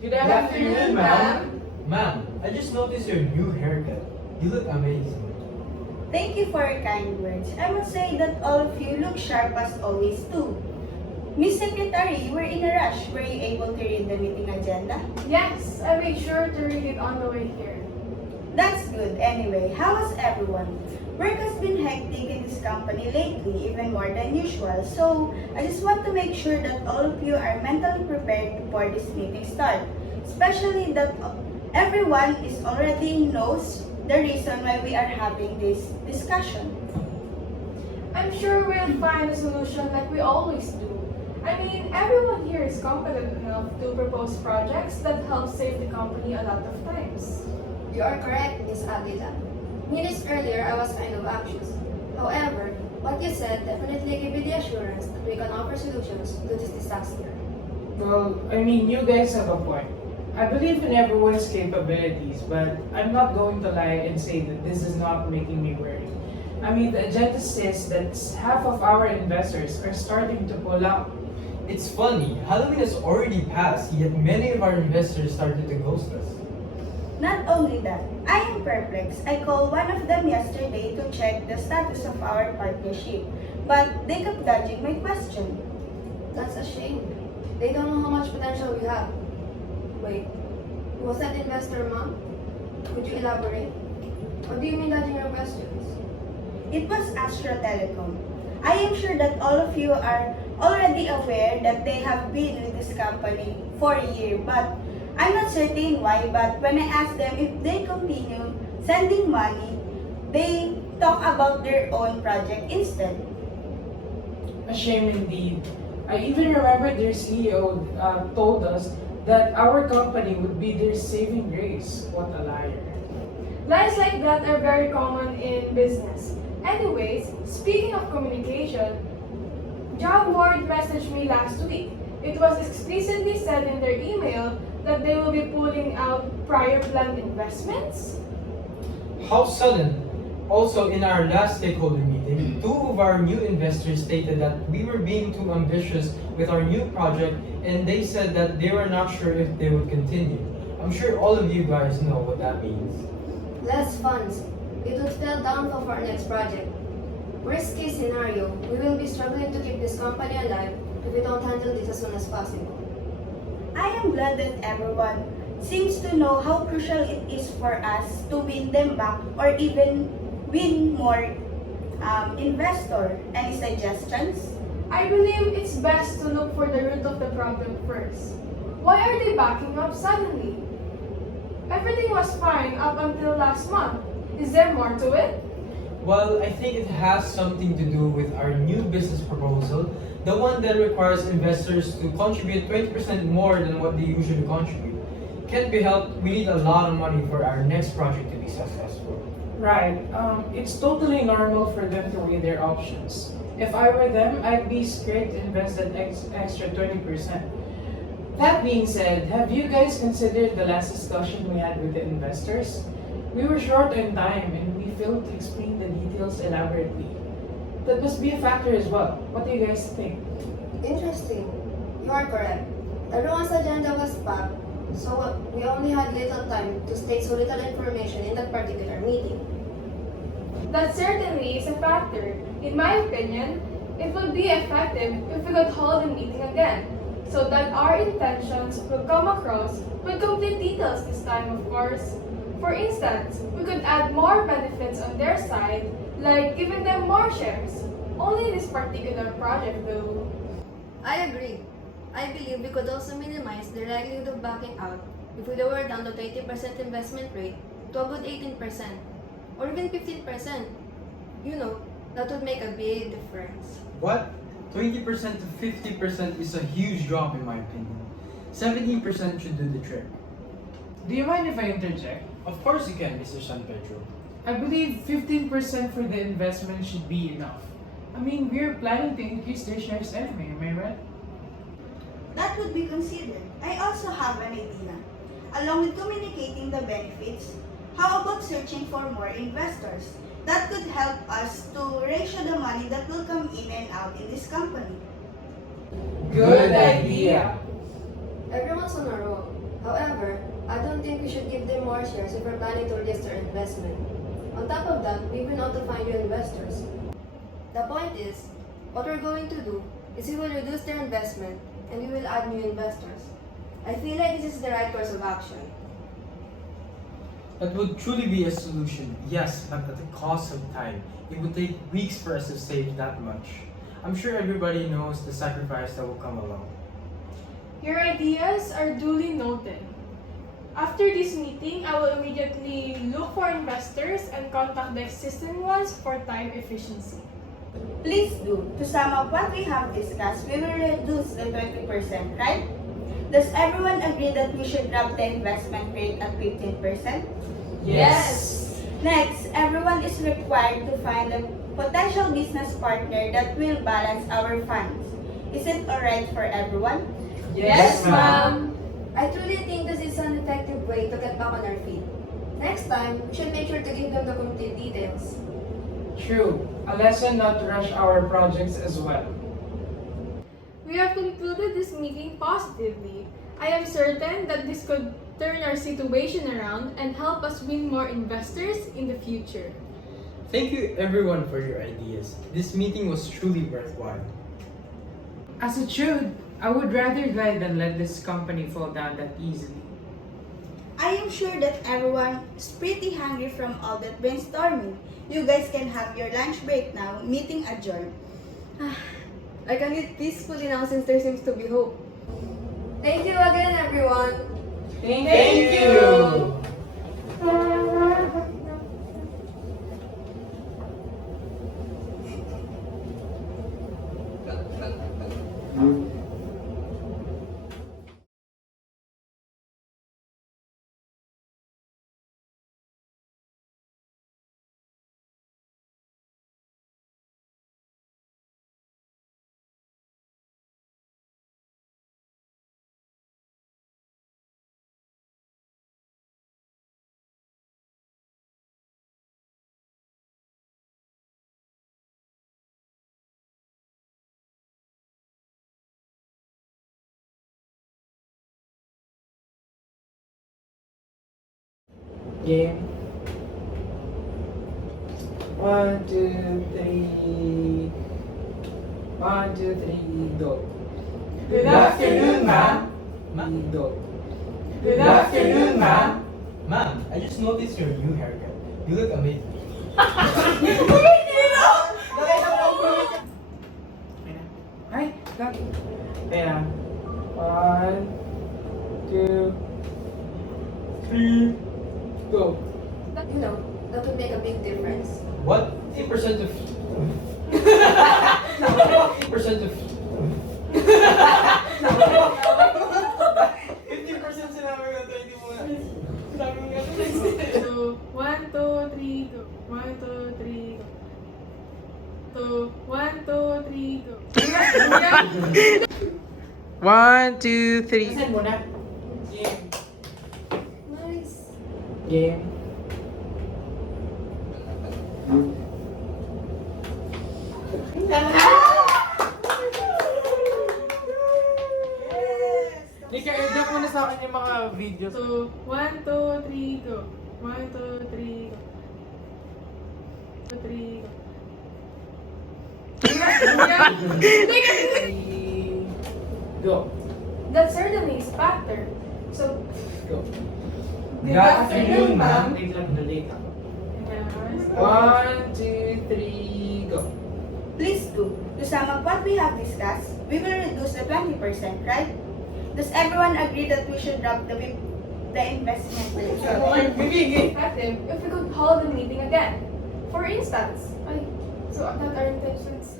Good afternoon, ma'am. Ma'am, I just noticed your new haircut. You look amazing. Thank you for your kind words. I must say that all of you look sharp as always too. Miss Secretary, you were in a rush. Were you able to read the meeting agenda? Yes, I made sure to read it on the way here. That's good. Anyway, how was everyone? Work has been hectic in this company lately, even more than usual. So, I just want to make sure that all of you are mentally prepared before this meeting starts. Especially that everyone is already knows the reason why we are having this discussion. I'm sure we'll find a solution like we always do. I mean, everyone here is competent enough to propose projects that help save the company a lot of times. You are correct, Miss Avila. Minutes earlier, I was kind of anxious. However, what you said definitely gave me the assurance that we can offer solutions to this disaster. Well, I mean, you guys have a point. I believe in everyone's capabilities, but I'm not going to lie and say that this is not making me worry. I mean, the agenda says that half of our investors are starting to pull out. It's funny, Halloween has already passed, yet many of our investors started to ghost us. Not only that, I am perplexed. I called one of them yesterday to check the status of our partnership, but they kept dodging my question. That's a shame. They don't know how much potential we have. Wait, was that investor, ma'am? Could you elaborate? What do you mean dodging your questions? It was Astra Telecom. I am sure that all of you are already aware that they have been with this company for a year, but I'm not certain why, but when I asked them if they continue sending money, they talk about their own project instead. A shame indeed. I even remember their CEO told us that our company would be their saving grace. What a liar. Lies like that are very common in business. Anyways, speaking of communication, Job Board messaged me last week. It was explicitly said in their email that they will be pulling out prior planned investments. How sudden! Also, in our last stakeholder meeting, two of our new investors stated that we were being too ambitious with our new project and they said that they were not sure if they would continue. I'm sure all of you guys know what that means. Less funds. It would spell downfall for our next project. Worst case scenario, we will be struggling to keep this company alive if we don't handle this as soon as possible. I am glad that everyone seems to know how crucial it is for us to win them back or even win more investor. Any suggestions? I believe it's best to look for the root of the problem first. Why are they backing up suddenly? Everything was fine up until last month. Is there more to it? Well, I think it has something to do with our new business proposal, the one that requires investors to contribute 20% more than what they usually contribute. Can't be helped, we need a lot of money for our next project to be successful. Right. It's totally normal for them to weigh their options. If I were them, I'd be scared to invest that extra 20%. That being said, have you guys considered the last discussion we had with the investors? We were short on time and we failed to explain the details elaborately. That must be a factor as well. What do you guys think? Interesting. You are correct. Everyone's agenda was packed, so we only had little time to state so little information in that particular meeting. That certainly is a factor. In my opinion, it would be effective if we could hold the meeting again, so that our intentions will come across with complete details this time, of course. For instance, we could add more benefits on their side, like giving them more shares. Only this particular project though. I agree. I believe we could also minimize the likelihood of backing out if we lower down the 20% investment rate to a good 18% or even 15%. You know, that would make a big difference. What? 20% to 50% is a huge drop in my opinion. 17% should do the trick. Do you mind if I interject? Of course you can, Mr. San Pedro. I believe 15% for the investment should be enough. I mean, we're planning to increase their shares anyway, am I right? That would be considered. I also have an idea. Along with communicating the benefits, how about searching for more investors? That could help us to ratio the money that will come in and out in this company. Good idea. Everyone's on a roll. However, I don't think we should give them more shares if we're planning to release their investment. On top of that, we will not to find new investors. The point is, what we're going to do is we will reduce their investment and we will add new investors. I feel like this is the right course of action. That would truly be a solution, yes, but at the cost of time. It would take weeks for us to save that much. I'm sure everybody knows the sacrifice that will come along. Your ideas are duly noted. After this meeting, I will immediately look for investors and contact the existing ones for time efficiency. Please do. To sum up what we have discussed, we will reduce the 20%, right? Does everyone agree that we should drop the investment rate at 15%? Yes. Next, everyone is required to find a potential business partner that will balance our funds. Is it alright for everyone? Yes, ma'am. I truly think this is an effective way to get back on our feet. Next time, we should make sure to give them the complete details. True. A lesson not to rush our projects as well. We have concluded this meeting positively. I am certain that this could turn our situation around and help us win more investors in the future. Thank you everyone for your ideas. This meeting was truly worthwhile. As it should, I would rather die than let this company fall down that easily. I am sure that everyone is pretty hungry from all that brainstorming. You guys can have your lunch break now. Meeting adjourned. I can eat peacefully now since there seems to be hope. Thank you again, everyone. Thank you. Game. 1, 2, 3. 1, 2, 3, go. Good afternoon, ma'am. Ma'am, Go. Good afternoon, ma'am. ma'am, I just noticed your new haircut. You look amazing. Ay, got. Kaya. 1, 2, 3, go. You know, that would make a big difference. What? 50% of... 50% of... 50% sinabi ko, 20 muna. Sabi nga so, 1, 2, 3, go. 1, 2, 3, go. 2, 1, 2, 3, go. 1, 2, 3. Saan muna? Game. Nice. Game. Nika, i-drop mo na sa akin yung mga videos. So, 1, 2, 3, go. 1, 2, 3, go. 2, 3, go. Go. That certainly is factor. So, Go. good afternoon, ma'am. Wait lang, delete ako. Yes. 1, 2, 3, go. Please do. To sum up what we have discussed, we will reduce the 20%, right? Does everyone agree that we should drop the investment rate? Effective if we could hold the meeting again. For instance, so that our intentions